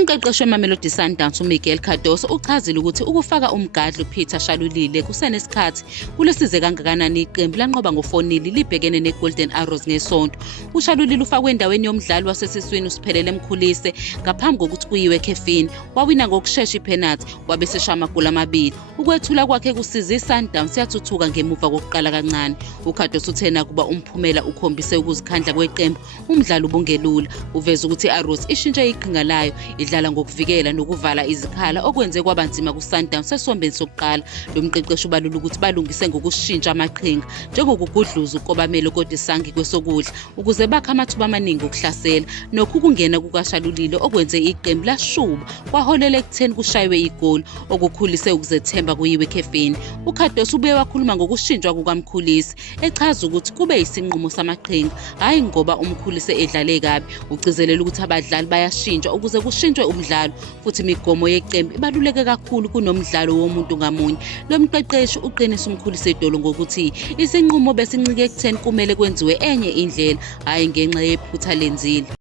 Umqeqeshi weMamelodi Sundowns uMiguel Cardoso uchazile ukuthi ukufaka umgadli uPeter Shalulile kusenesikhathi kulesize kangakanani iqembu lanqoba ngo-4-0 libhekene neGolden Arrows ngesonto. UShalulile ufakwe endaweni yomdlali wasesiswini uSiphelele Mkhulise ngaphambi kokuthi kuyiwe ekhefini. Wawina ngokushesha ipenalty wabe seshaya amagoli amabili. Ukwethula kwakhe kusize iSundowns yathuthuka ngemuva kokuqala kancane. uCardoso uthe nakuba umphumela ukhombise ukuzikhandla kweqembu, umdlalo ubungelula. Uveza ukuthi iArrows ishintshe iqhinga layo, idlala ngokuvikela nokuvala izikhala okwenze kwaba nzima kuSundowns esombeni sokuqala. Lo mqeqeshi ubalula ukuthi balungise ngokushintsha amaqhinga njengokugudluza uKobamelo Kodesangi kwesokudla ukuze bakhe amathuba amaningi okuhlasela. Nokho kungena kukaShalulile okwenze iqembu lashuba kwaholela ekutheni kushaywe igoli okukhulise ukuzethemba kuyiwe ekhefini. uCardoso ubuye wakhuluma ngokushintshwa kukaMkhulise echaza ukuthi kube yisinqumo samaqhinga, hayi ngoba uMkhulise edlale kabi. Ugcizelela ukuthi abadlali bayashintshwa ukuze kushintshwe umdlalo futhi imigomo yeqembu ibaluleke kakhulu kunomdlalo womuntu ngamunye. Lo mqeqeshi uqinisa uMkhulise idolo ngokuthi isinqumo besincike ekutheni kumele kwenziwe enye indlela, hayi ngenxa yephutha lenzile.